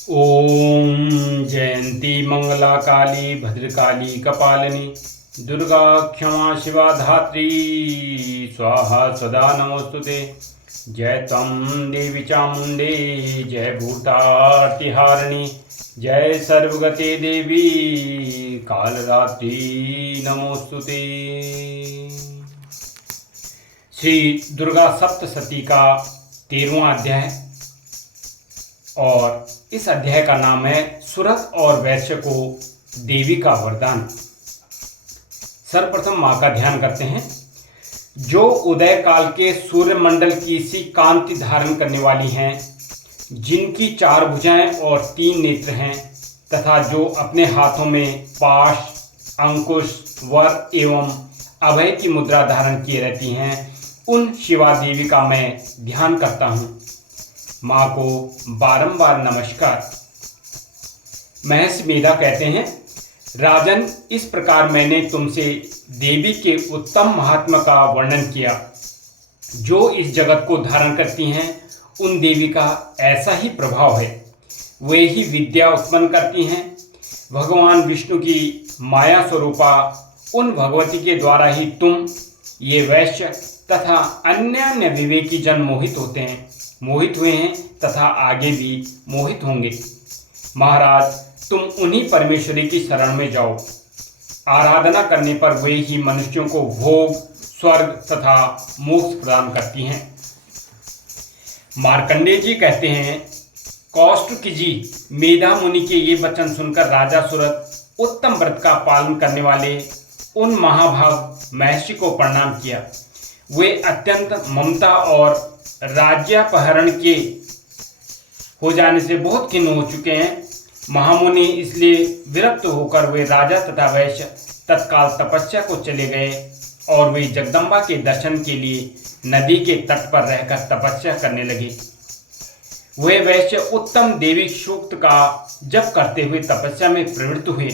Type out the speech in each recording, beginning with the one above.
ओम जयंती मंगला काली भद्रकाली कपालिनी दुर्गा क्षमा शिवा धात्री स्वाहा सदा नमोस्तुते। जय त्वं देवी चामुंडे जय भूतार्तिहारिणी जय सर्वगते देवी कालरात्रि नमोस्तुते। श्री दुर्गा सप्तशती का 13वां अध्याय और इस अध्याय का नाम है सुरत और वैश्य को देवी का वरदान। सर्वप्रथम मां का ध्यान करते हैं। जो उदय काल के सूर्य मंडल की सी कांति धारण करने वाली हैं, जिनकी 4 भुजाएं और 3 नेत्र हैं तथा जो अपने हाथों में पाश, अंकुश, वर एवं अभय की मुद्रा धारण किए रहती हैं, उन शिवा देवी का मैं ध्यान करता हूँ। माँ को बारंबार नमस्कार। महर्षि मेधा कहते हैं, राजन, इस प्रकार मैंने तुमसे देवी के उत्तम महात्मा का वर्णन किया। जो इस जगत को धारण करती हैं, उन देवी का ऐसा ही प्रभाव है। वे ही विद्या उत्पन्न करती हैं। भगवान विष्णु की माया स्वरूपा उन भगवती के द्वारा ही तुम, ये वैश्य तथा अन्य विवेकी जन मोहित हुए हैं तथा आगे भी मोहित होंगे। महाराज, तुम उन्हीं परमेश्वरी की शरण में जाओ। आराधना करने पर वे ही मनुष्यों को भोग, स्वर्ग तथा मोक्ष प्रदान करती हैं। मार्कंडेय जी कहते हैं, कौष्टुकी जी, मेधा मुनि के ये वचन सुनकर राजा सुरत उत्तम व्रत का पालन करने वाले उन महाभाग महर्षि को प्रणाम किया। वे अत्यंत ममता और राज्यापहरण के हो जाने से बहुत खिन्न हो चुके हैं। महामुनि इसलिए विरक्त होकर वे राजा तथा वैश्य तत्काल तपस्या को चले गए और वे जगदम्बा के दर्शन के लिए नदी के तट पर रहकर तपस्या करने लगे। वे वैश्य उत्तम देवी सूक्त का जप करते हुए तपस्या में प्रवृत्त हुए।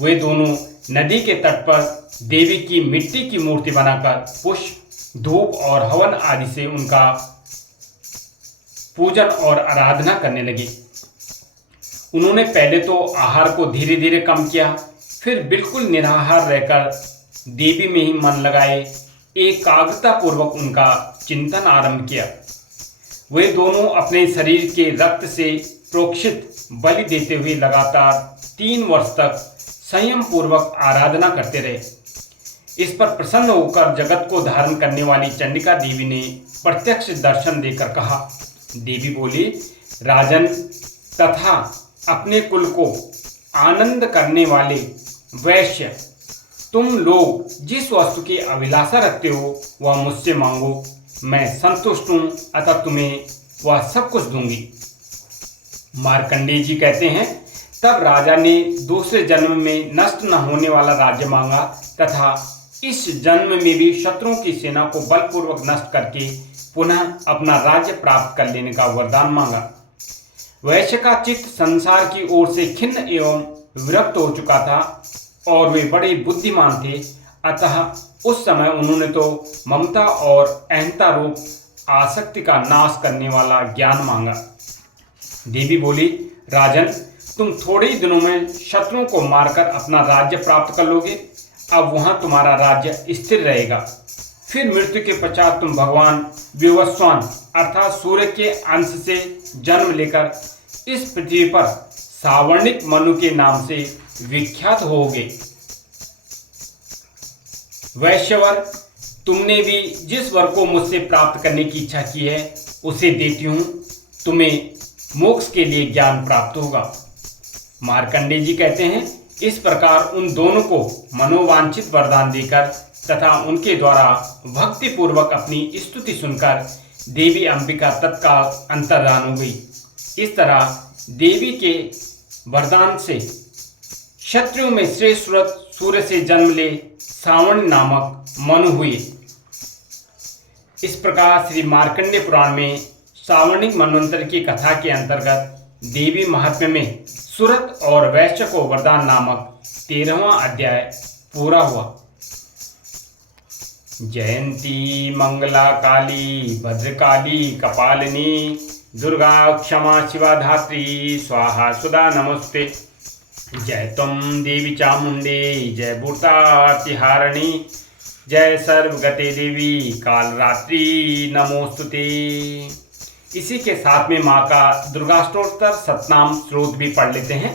वे दोनों नदी के तट पर देवी की मिट्टी की मूर्ति बनाकर पुष्प, धूप और हवन आदि से उनका पूजन और आराधना करने लगे। उन्होंने पहले तो आहार को धीरे धीरे कम किया, फिर बिल्कुल निराहार रहकर देवी में ही मन लगाए एकाग्रता पूर्वक उनका चिंतन आरंभ किया। वे दोनों अपने शरीर के रक्त से प्रोक्षित बलि देते हुए लगातार 3 वर्ष तक संयम पूर्वक आराधना करते रहे। इस पर प्रसन्न होकर जगत को धारण करने वाली चंडिका देवी ने प्रत्यक्ष दर्शन देकर कहा। देवी बोली, राजन तथा अपने कुल को आनंद करने वाले वैश्य, तुम लोग जिस वस्तु की अभिलाषा रखते हो वह मुझसे मांगो, मैं संतुष्ट हूं, अतः तुम्हें वह सब कुछ दूंगी। मार्कंडेय जी कहते हैं, तब राजा ने दूसरे जन्म में नष्ट न होने वाला राज्य मांगा तथा इस जन्म में भी शत्रुओं की सेना को बलपूर्वक नष्ट करके पुनः अपना राज्य प्राप्त कर लेने का वरदान मांगा। वैश्य का चित्त संसार की ओर से खिन्न एवं विरक्त हो चुका था और वे बड़े बुद्धिमान थे, अतः उस समय उन्होंने तो ममता और अहंता रूप आसक्ति का नाश करने वाला ज्ञान मांगा। देवी बोली, राजन, तुम थोड़े ही दिनों में शत्रुओं को मारकर अपना राज्य प्राप्त कर लोगे। अब वहां तुम्हारा राज्य स्थिर रहेगा। फिर मृत्यु के पश्चात तुम भगवान विवस्वान अर्थात सूर्य के अंश से जन्म लेकर इस पृथ्वी पर सावर्णिक मनु के नाम से विख्यात होगे। वैश्यवर, तुमने भी जिस वर को मुझसे प्राप्त करने की इच्छा की है उसे देती हूं। तुम्हें मोक्ष के लिए ज्ञान प्राप्त होगा। मार्कंडेय जी कहते हैं, इस प्रकार उन दोनों को मनोवांछित वरदान देकर तथा उनके द्वारा भक्ति पूर्वक अपनी स्तुति सुनकर देवी अंबिका तत्काल अंतर्धान हो गई। इस तरह देवी के वरदान से क्षत्रियों में श्रेष्ठ सुरत सूर्य से जन्म ले सावण नामक मनु हुए। इस प्रकार श्री मार्कंडेय पुराण में सावर्णिक मनवंतर की कथा के अंतर्गत देवी महात्म्य में सुरत और वैश्य को वरदान नामक 13वां अध्याय पूरा हुआ। जयंती मंगला काली भद्रकाली कपालिनी दुर्गा क्षमा शिवा धात्री स्वाहा सुधा नमस्ते। जय त्वं देवी चामुंडे जय भूतातिहारिणी जय सर्वगते देवी कालरात्रि नमोस्तुते। इसी के साथ में माँ का दुर्गाष्टोत्तर सतनाम श्लोक भी पढ़ लेते हैं।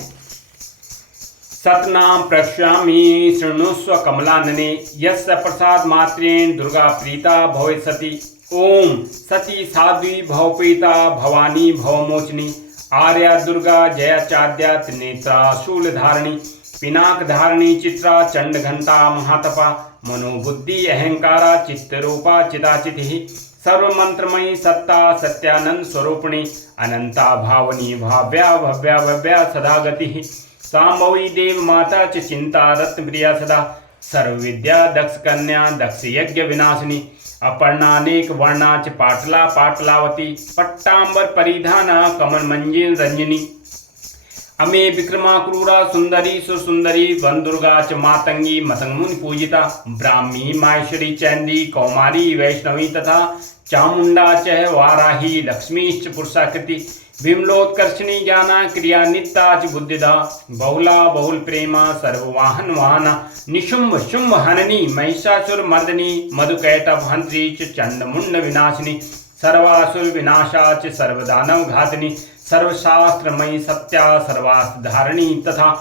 सतनाम प्रक्ष्यामि शृणुस्व कमलानने यस्य प्रसाद मात्रेण दुर्गा प्रीता भवेत् सती। ओम सती साध्वी भवप्रीता भवानी भवमोचनी आर्या दुर्गा जयाचार्या त्रिनेत्रा शूलधारिणी पिनाक धारिणी चित्रा चंड घंटा महातपा मनोबुद्धि अहंकारा चित्तरूपा चिताचितिः सर्वमंत्रमयी सत्ता सत्यानंद स्वरूपिणी अनंता भावनी भाव्या भव्या भव्या सदा गतिः सांभवी देव माता च चिंता रत्नप्रिया सदा सर्वविद्या दक्ष कन्या दक्ष यज्ञ विनाशिनी अपर्णानेक वर्णा च पाटला पाटलावती पट्टांबर परिधाना कमल मंजिल रंजनी अमे विक्रमा क्रूरा सुंदरी सुसुंदरी वन दुर्गा च मातंगी मतंग मुनि पूजिता ब्राह्मी माहेश्वरी चैंदी कौमारी वैष्णवी तथा चामुंडा च वाराही लक्ष्मीश्च पुरुषाकृति विमलोत्कर्षणी ज्ञाना क्रिया नित्ता च बुद्धिदा बहुला बहुल प्रेमा सर्ववाहन वाहना निशुंभ शुंभ हननी महिषासुर मर्दनी मधुकैटभ हंत्री च चंडमुंड विनाशिनी सर्वासुर विनाशा च सर्वदानव घातिनी सर्वशास्त्रमयी सत्या सर्वास्त्र धारिणी तथा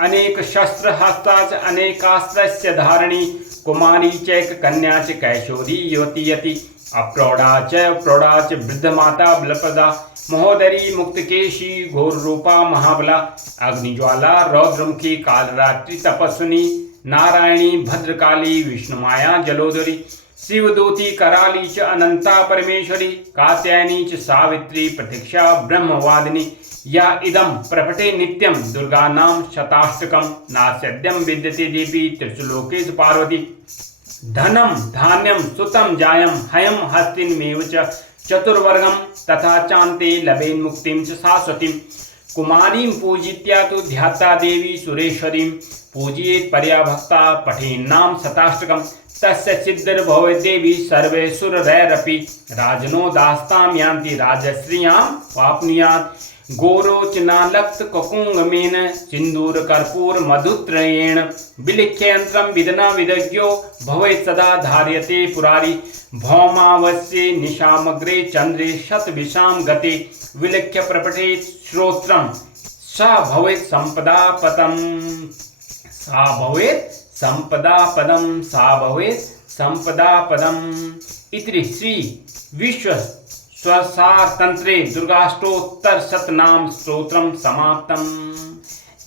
अनेक शस्त्र हस्ता च अनेकास्त्रस्य धारिणी कुमारी चैक कन्या च कैशोरी युवती यति अप्रौढ़ा च वृद्ध माता बलप्रदा महोदरी मुक्तकेशी घोर रूपा महाबला अग्निज्वाला रौद्रमुखी कालरात्रि तपस्विनी नारायणी भद्रकाली विष्णुमाया जलोदरी शिवदूती कराली च अनंता परमेश्वरी कात्यायनी च सावित्री प्रतीक्षा ब्रह्मवादिनी या इदं प्रपटे नित्यं दुर्गा नाम शताष्टकं नास्यद्यं विद्यते देवी त्रिशुलोकेषु पार्वती धनम धान्यम सुतम जायम हयम हस्तिनमेव च चतुर्वर्गम तथा चान्ते लभेन मुक्तिं च शाश्वतीं कुमारीं पूजित्या तु ध्याता देवी सुरेश्वरीं पूजयेत् पर्याभक्ता पठेन्नाम शताष्टकं तस्य सिद्धिर्भवेत् देवी सर्वे सुररैरपि राजनो दास्तां यान्ति राजश्रियां वाप्नुयात् गोरोचनालक्त ककुंगमेन सिंदूर कर्पूर मधुत्रयेण विलिख्य यंत्रं विदना विदज्ञो भवेत् सदा धार्यते पुरारी भौमावस्ये निशामग्रे चंद्रे शतविशां गते विलिख्य प्रपठेत् श्रोत्रं सा भवेत् संपदापदं सा भवेत् संपदापदं सा भवेत् संपदापदम् इति श्री विश्व स्वसार तंत्रे दुर्गाष्टोत्तर शतनाम स्तोत्रम समाप्तम।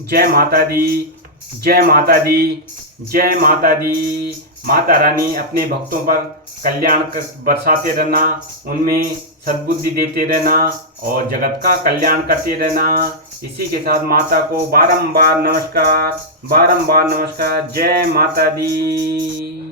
जय माता दी जय माता दी जय माता दी। माता रानी अपने भक्तों पर कल्याण बरसाते रहना, उनमें सद्बुद्धि देते रहना और जगत का कल्याण करते रहना। इसी के साथ माता को बारंबार नमस्कार, बारंबार नमस्कार। जय माता दी।